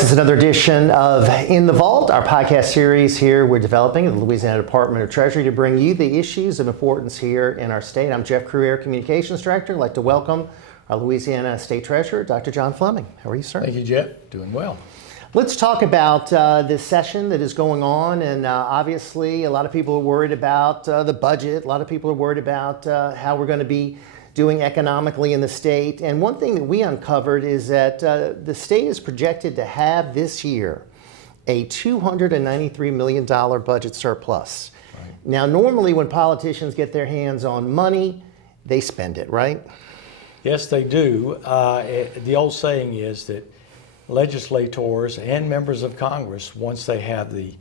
folks. It's another edition of In the Vault, our podcast series here we're developing at the Louisiana Department of Treasury to bring you the issues of importance here in our state. I'm Jeff Crouere, Communications Director. I'd like to welcome our Louisiana State Treasurer, Dr. John Fleming. How are you, sir? Thank you, Jeff. Doing well. Let's talk about this session that is going on, and obviously a lot of people are worried about the budget. A lot of people are worried about how we're going to be doing economically in the state. And one thing that we uncovered is that the state is projected to have this year a $293 million budget surplus. Right. Now, normally when politicians get their hands on money, they spend it, right? Yes, they do. The old saying is that legislators and members of Congress, once they have the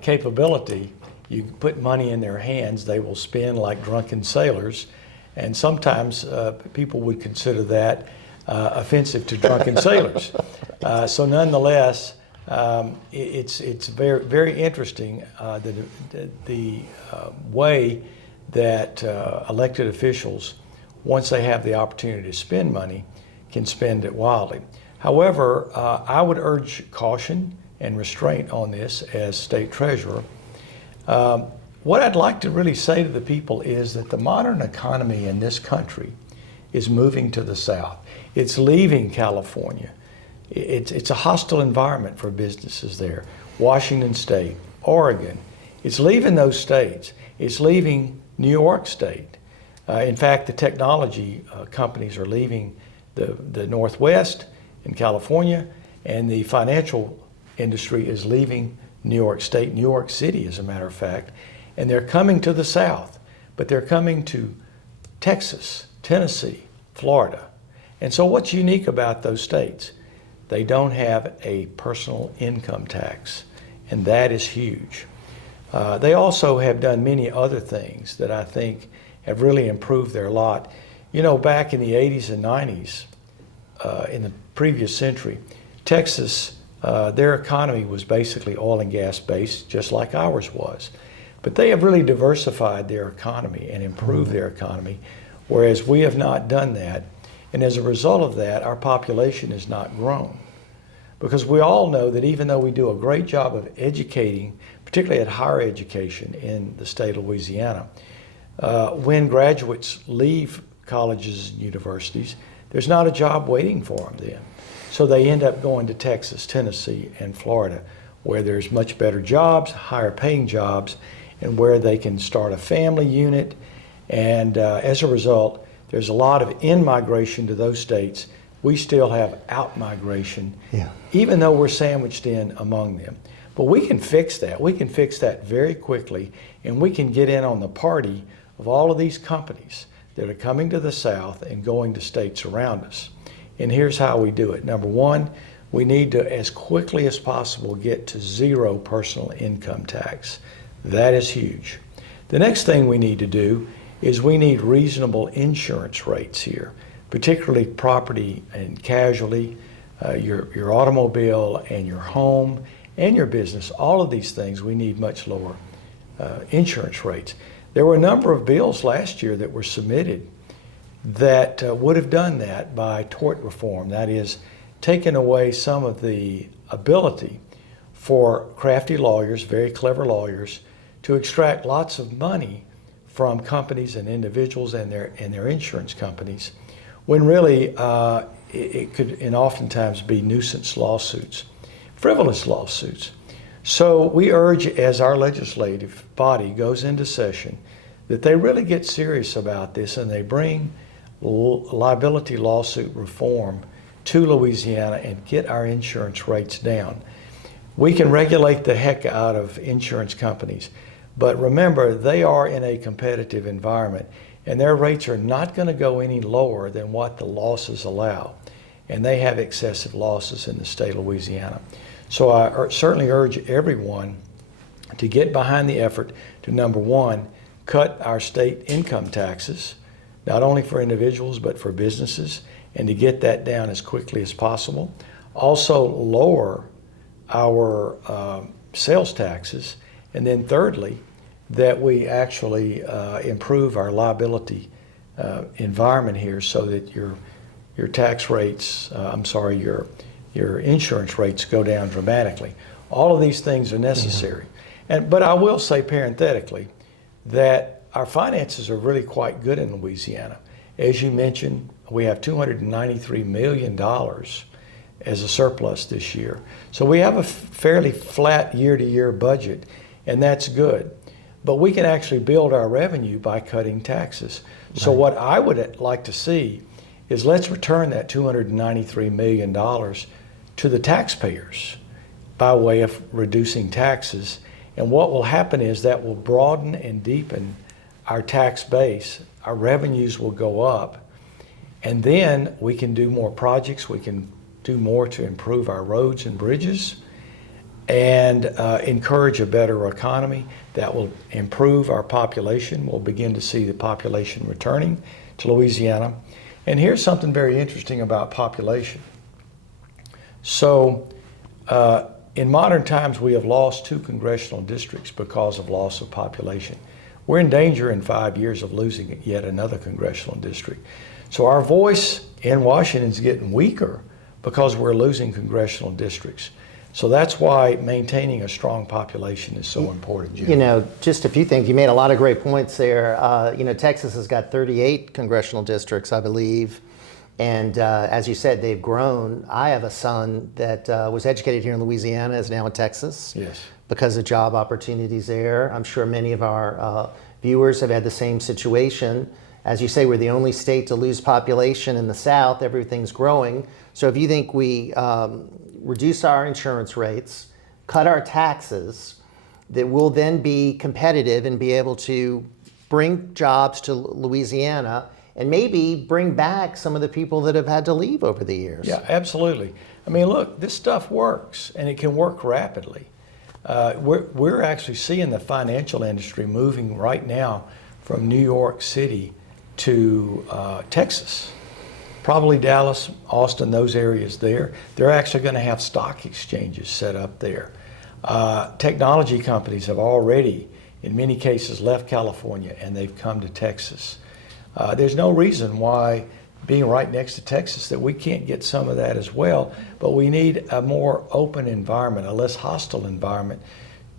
capability, you put money in their hands, they will spend like drunken sailors. And sometimes people would consider that offensive to drunken sailors. So nonetheless, it's very, very interesting the way that elected officials, once they have the opportunity to spend money, can spend it wildly. However, I would urge caution and restraint on this as state treasurer. What I'd like to really say to the people is that the modern economy in this country is moving to the south. It's leaving California. It's a hostile environment for businesses there. Washington State, Oregon, it's leaving those states. It's leaving New York State. In fact, the technology companies are leaving the Northwest in California, and the financial industry is leaving New York State, New York City, as a matter of fact. And they're coming to the south, but they're coming to Texas, Tennessee, Florida. And so what's unique about those states? They don't have a personal income tax, and that is huge. They also have done many other things that I think have really improved their lot. You know, back in the 80s and 90s, in the previous century, Texas, their economy was basically oil and gas based, just like ours was. But they have really diversified their economy and improved their economy, whereas we have not done that. And as a result of that, our population has not grown. Because we all know that even though we do a great job of educating, particularly at higher education in the state of Louisiana, when graduates leave colleges and universities, there's not a job waiting for them then. So they end up going to Texas, Tennessee, and Florida, where there's much better jobs, higher paying jobs, and where they can start a family unit. And as a result, there's a lot of in-migration to those states. We still have out-migration, even though we're sandwiched in among them. But we can fix that. We can fix that very quickly, and we can get in on the party of all of these companies that are coming to the south and going to states around us. And here's how we do it. Number one, we need to, as quickly as possible, get to zero personal income tax. That is huge. The next thing we need to do is we need reasonable insurance rates here, particularly property and casualty, your automobile and your home and your business. All of these things, we need much lower insurance rates. There were a number of bills last year that were submitted that would have done that by tort reform. That is, taken away some of the ability for crafty lawyers, very clever lawyers, to extract lots of money from companies and individuals and their insurance companies, when really it could and oftentimes be nuisance lawsuits, frivolous lawsuits. So we urge, as our legislative body goes into session, that they really get serious about this and they bring liability lawsuit reform to Louisiana and get our insurance rates down. We can regulate the heck out of insurance companies, but remember, they are in a competitive environment and their rates are not going to go any lower than what the losses allow. And they have excessive losses in the state of Louisiana. So I certainly urge everyone to get behind the effort to, number one, cut our state income taxes, not only for individuals but for businesses, and to get that down as quickly as possible. Also lower our sales taxes, and then thirdly, that we actually improve our liability environment here so that your tax rates, your your insurance rates go down dramatically. All of these things are necessary. But I will say parenthetically that our finances are really quite good in Louisiana. As you mentioned, we have $293 million as a surplus this year. So we have a fairly flat year-to-year budget, and that's good. But we can actually build our revenue by cutting taxes. So what I would like to see is let's return that $293 million to the taxpayers by way of reducing taxes. And what will happen is that will broaden and deepen our tax base. Our revenues will go up. And then we can do more projects. We can do more to improve our roads and bridges and encourage a better economy that will improve our population. We'll begin to see the population returning to Louisiana. And here's something very interesting about population. So in modern times, we have lost 2 congressional districts because of loss of population. We're in danger in 5 years of losing yet another congressional district. So our voice in Washington is getting weaker because we're losing congressional districts. So that's why maintaining a strong population is so important, Jim. You know, just a few things. You made a lot of great points there. You know, Texas has got 38 congressional districts, I believe. And as you said, they've grown. I have a son that was educated here in Louisiana, is now in Texas. Yes. Because of job opportunities there. I'm sure many of our viewers have had the same situation. As you say, we're the only state to lose population in the South. Everything's growing. So if you think we reduce our insurance rates, cut our taxes, that we'll then be competitive and be able to bring jobs to Louisiana and maybe bring back some of the people that have had to leave over the years. Yeah, absolutely. I mean, look, this stuff works, and it can work rapidly. We're actually seeing the financial industry moving right now from New York City to Texas. Probably Dallas, Austin, those areas there. They're actually going to have stock exchanges set up there. Technology companies have already, in many cases, left California and they've come to Texas. There's no reason why, being right next to Texas, that we can't get some of that as well, but we need a more open environment, a less hostile environment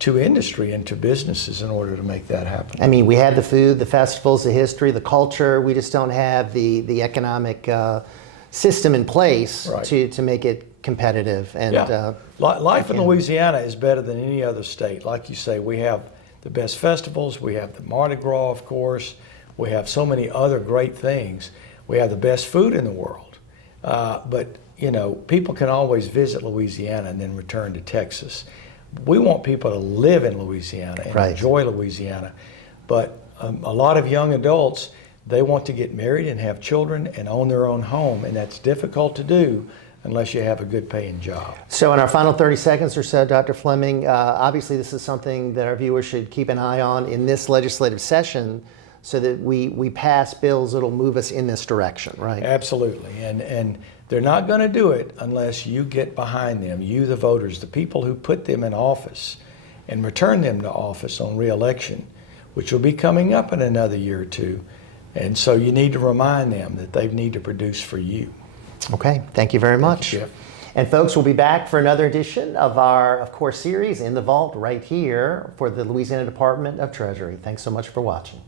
to industry and to businesses in order to make that happen. I mean, we have the food, the festivals, the history, the culture. We just don't have the economic system in place to make it competitive. And life in Louisiana is better than any other state. Like you say, we have the best festivals. We have the Mardi Gras, of course. We have so many other great things. We have the best food in the world. But, you know, people can always visit Louisiana and then return to Texas. We want people to live in Louisiana and enjoy Louisiana. But a lot of young adults, they want to get married and have children and own their own home, and that's difficult to do unless you have a good paying job. So in our final 30 seconds or so, Dr. Fleming, obviously this is something that our viewers should keep an eye on in this legislative session so that we pass bills that'll move us in this direction, right? Absolutely. And they're not going to do it unless you get behind them, you the voters, the people who put them in office and return them to office on re-election, which will be coming up in another year or two. And so you need to remind them that they need to produce for you. Okay, thank you very much. Thank you, Jeff. And folks, we'll be back for another edition of our, of course, series In the Vault right here for the Louisiana Department of Treasury. Thanks so much for watching.